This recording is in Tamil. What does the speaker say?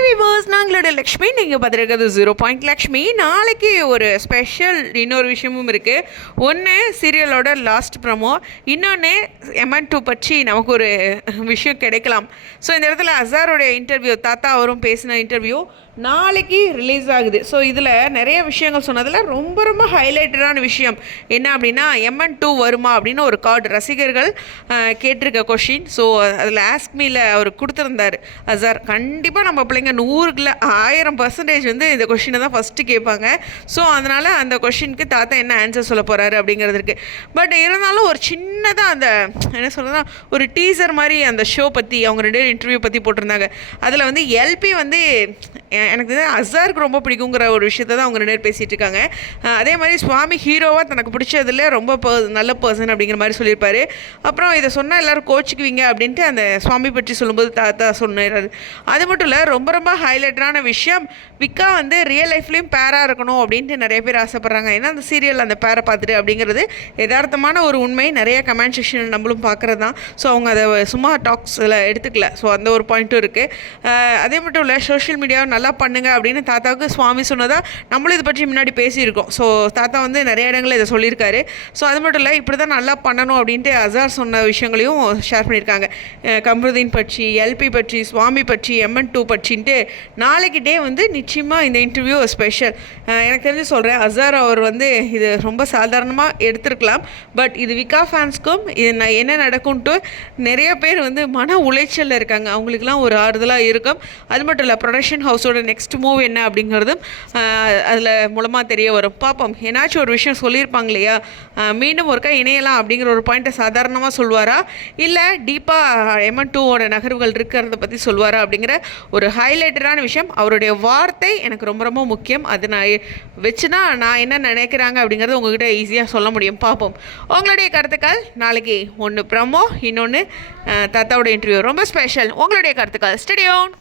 Hi viewers, நாங்களோட Lakshmi. நீங்கள் பார்த்துருக்கிறது 0 லக்ஷ்மி. நாளைக்கு ஒரு ஸ்பெஷல் இன்னொரு விஷயமும் இருக்குது. ஒன்று சீரியலோட லாஸ்ட் ப்ரமோ, இன்னொன்று எமன் 2 பற்றி நமக்கு ஒரு விஷயம் கிடைக்கலாம். ஸோ இந்த இடத்துல அசாரோடைய இன்டர்வியூ, தாத்தா அவரும் பேசின இன்டர்வியூ நாளைக்கு ரிலீஸ் ஆகுது. ஸோ இதில் நிறைய விஷயங்கள் சொன்னதில் ரொம்ப ரொம்ப ஹைலைட்டடான விஷயம் என்ன அப்படின்னா, எமன் 2 வருமா அப்படின்னு ஒரு கார்டு ரசிகர்கள் கேட்டிருக்க கொஷின். ஸோ அதில் ஆஸ்க்மியில் அவர் கொடுத்துருந்தார் அசார். கண்டிப்பாக நம்ம பிள்ளைங்க 100ல் 1000% வந்து இந்த கொஷினை தான் ஃபஸ்ட்டு கேட்பாங்க. ஸோ அதனால் அந்த கொஷினுக்கு தாத்தா என்ன ஆன்சர் சொல்ல போகிறாரு அப்படிங்கிறது இருக்குது. பட் இருந்தாலும் ஒரு சின்னதாக அந்த என்ன சொல்கிறதா ஒரு டீசர் மாதிரி அந்த ஷோ பற்றி அவங்க 2 இன்டர்வியூ பற்றி போட்டிருந்தாங்க. அதில் வந்து எல்பி வந்து எனக்கு அசாருக்கு ரொம்ப பிடிக்குங்கிற ஒரு விஷயத்தை தான் அவங்க 2 பேசிகிட்டு இருக்காங்க. அதே மாதிரி சுவாமி ஹீரோவாக தனக்கு பிடிச்சதில் ரொம்ப நல்ல பர்சன் அப்படிங்கிற மாதிரி சொல்லியிருப்பார். அப்புறம் இதை சொன்னால் எல்லோரும் கோச்சிக்குவீங்க அப்படின்ட்டு அந்த சுவாமி பற்றி சொல்லும்போது தாத்தா சொன்னார். அது மட்டும் இல்லை, ரொம்ப ரொம்ப ஹைலைட்டடான விஷயம், விக்கா வந்து ரியல் லைஃப்லேயும் பேராக இருக்கணும் அப்படின்ட்டு நிறைய பேர் ஆசைப்பட்றாங்க. ஏன்னா அந்த சீரியல் அந்த பேரை பார்த்துட்டு அப்படிங்கிறது யதார்த்தமான ஒரு உண்மை. நிறைய கமெண்ட் செக்ஷன் நம்மளும் பார்க்குறது தான். ஸோ அவங்க அதை சும்மா டாக்ஸில் எடுத்துக்கல. ஸோ அந்த ஒரு பாயிண்ட்டும் இருக்குது. அதே மட்டும் இல்லை, சோஷியல் மீடியாவை நல்லா பண்ணுங்க அப்படின்னு தாத்தாவுக்கு சுவாமி சொன்னதாக நம்மளும் இதை பற்றி முன்னாடி பேசியிருக்கோம். ஸோ தாத்தா வந்து நிறைய இடங்களில் இதை சொல்லியிருக்காரு. ஸோ அது மட்டும் இல்லை, இப்படி தான் நல்லா பண்ணணும் அப்படின்ட்டு அசார் சொன்ன விஷயங்களையும் ஷேர் பண்ணியிருக்காங்க. கம்ருதீன் பற்றி, எல்பி பற்றி, சுவாமி பற்றி, எமன் 2 பற்றின்ட்டு நாளைக்கு டே வந்து நிச்சயமாக இந்த இன்டர்வியூ ஸ்பெஷல். எனக்கு தெரிஞ்சு சொல்கிறேன், அசார் அவர் வந்து இது ரொம்ப சாதாரணமாக எடுத்துருக்கலாம். பட் இது விக்கா ஃபேன்ஸ்க்கும் இது என்ன நடக்கும்ன்ட்டு நிறைய பேர் வந்து மன உளைச்சலில் இருக்காங்க. அவங்களுக்குலாம் ஒரு ஆறுதலாக இருக்கும். அது மட்டும் இல்லை, ப்ரொடக்ஷன் ஹவுஸோட நெக்ஸ்ட் மூவ் என்ன அப்படிங்கிறதும் அதில் மூலமாக தெரிய வரும். பார்ப்போம். ஏன்னாச்சும் ஒரு விஷயம் சொல்லியிருப்பாங்க இல்லையா, மீண்டும் ஒருக்கா இணையலாம் அப்படிங்கிற ஒரு பாயிண்ட்டை சாதாரணமாக சொல்வாரா, இல்லை டீப்பாக எமன் 2 நகர்வுகள் இருக்கிறத பற்றி சொல்வாரா அப்படிங்கிற ஒரு ஹைலைட்டடான விஷயம். அவருடைய வார்த்தை எனக்கு ரொம்ப ரொம்ப முக்கியம். அது நான் வச்சுனா நான் என்ன நினைக்கிறாங்க அப்படிங்கிறது உங்ககிட்ட ஈஸியாக சொல்ல முடியும். பார்ப்போம். உங்களுடைய கருத்துக்கள் நாளைக்கு ஒன்று ப்ரமோ, இன்னொன்று தாத்தாவோட இன்டர்வியூ ரொம்ப ஸ்பெஷல். உங்களுடைய கருத்துக்கள் ஸ்டேடியோன்.